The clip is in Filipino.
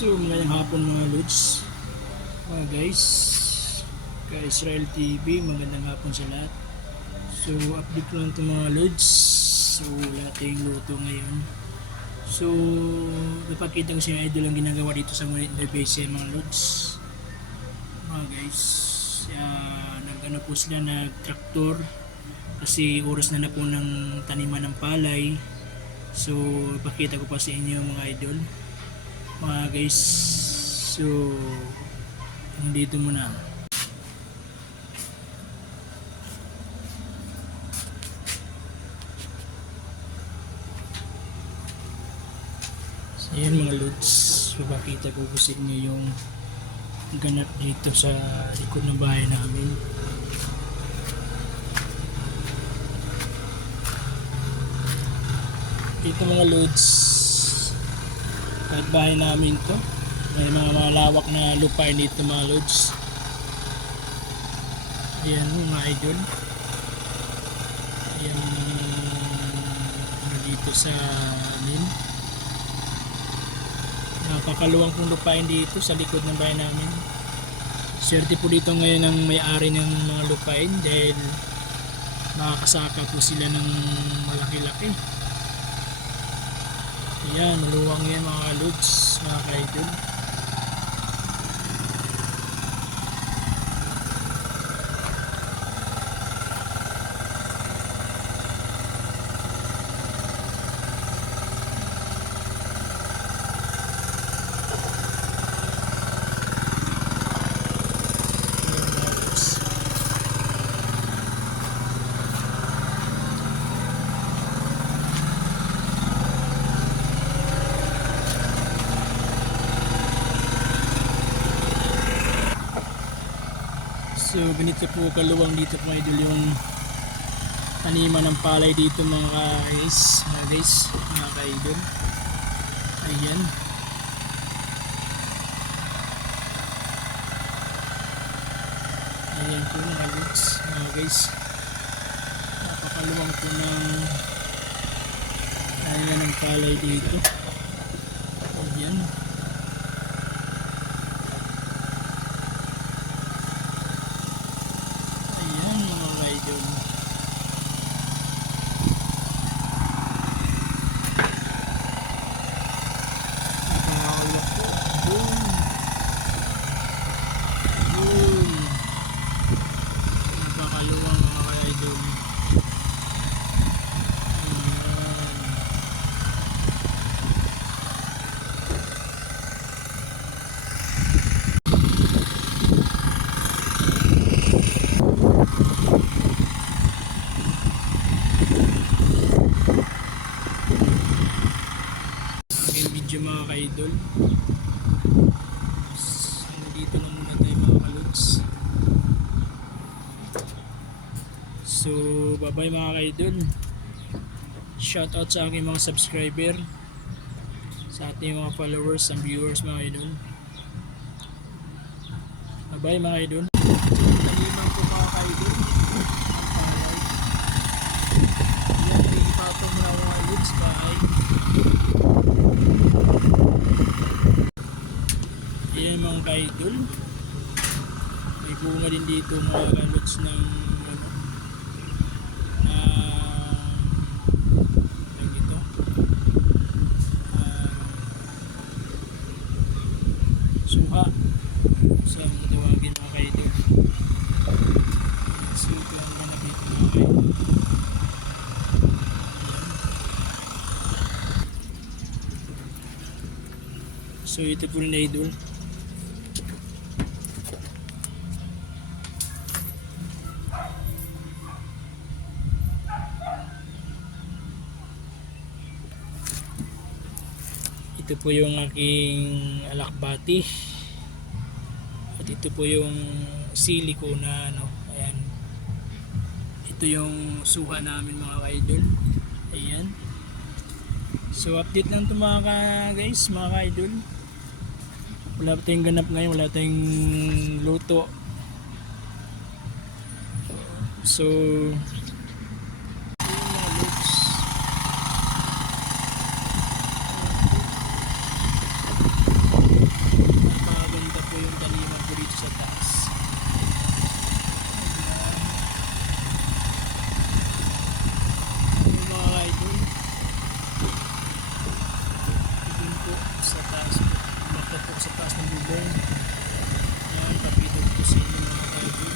So, ngayong hapon mga lods, mga guys, ka Israel TV, magandang hapon sa lahat. So, update ko lang ito mga lods. So, lahat yung luto ngayon. So, napakita ko siya idol ang ginagawa dito sa Nueva mga lods. Mga guys, nag-ano po sila, nag-traktor kasi oras na po ng taniman ng palay. So, ipakita ko pa sa inyo mga idol. Mga guys, so nandito muna. So yan mga lods, papakita ko sa inyo yung ganap dito sa likod ng bahay namin. Dito mga lods, kahit bahay namin to, may mga malawak na lupain dito mga lods. Ayan mga idol, ayan dito sa amin, napakaluwang pong lupain dito sa likod ng bahay namin. Swerte po dito ngayon ang may-ari ng mga lupain dahil makakasaka po sila ng malaki-laki. Ayan, maluwang yan mga lods, mga kaidol. So ganito po kaluwang dito mga idol yung taniman ng palay dito mga guys, mga kaidol. Ayan. Ayan po mga lods, mga guys. Napakaluwang po ng taniman ng palay dito. Ayan. Napakaluwang mga idol. Video mga ka-idol, dito na muna tayo mga ka-lods. So bye bye mga ka-idol, shout out sa aking mga subscriber, sa ating mga followers and viewers mga idol. Bye bye mga idol. Taniman ko mga ka-idol ang palay. Yan, ipatong na mga lods. Bye. Ayan mga ka-idol, may bunga din dito mga ka-lods ng suha sa tawagin mga ka-idol. So ito ang ganap dito mga ka-idol. So ito po rin idol. Ito po yung aking alakbati. At ito po yung sili ko na ano, ayan. Ito yung suha namin mga ka-idol. Ayan. So update lang ito mga guys, mga ka-idol. Wala tayong ganap ngayon, wala tayong luto. So sa taas po. Umakyat po sa taas ng bubong. Yan, papito po sa inyo mga idol.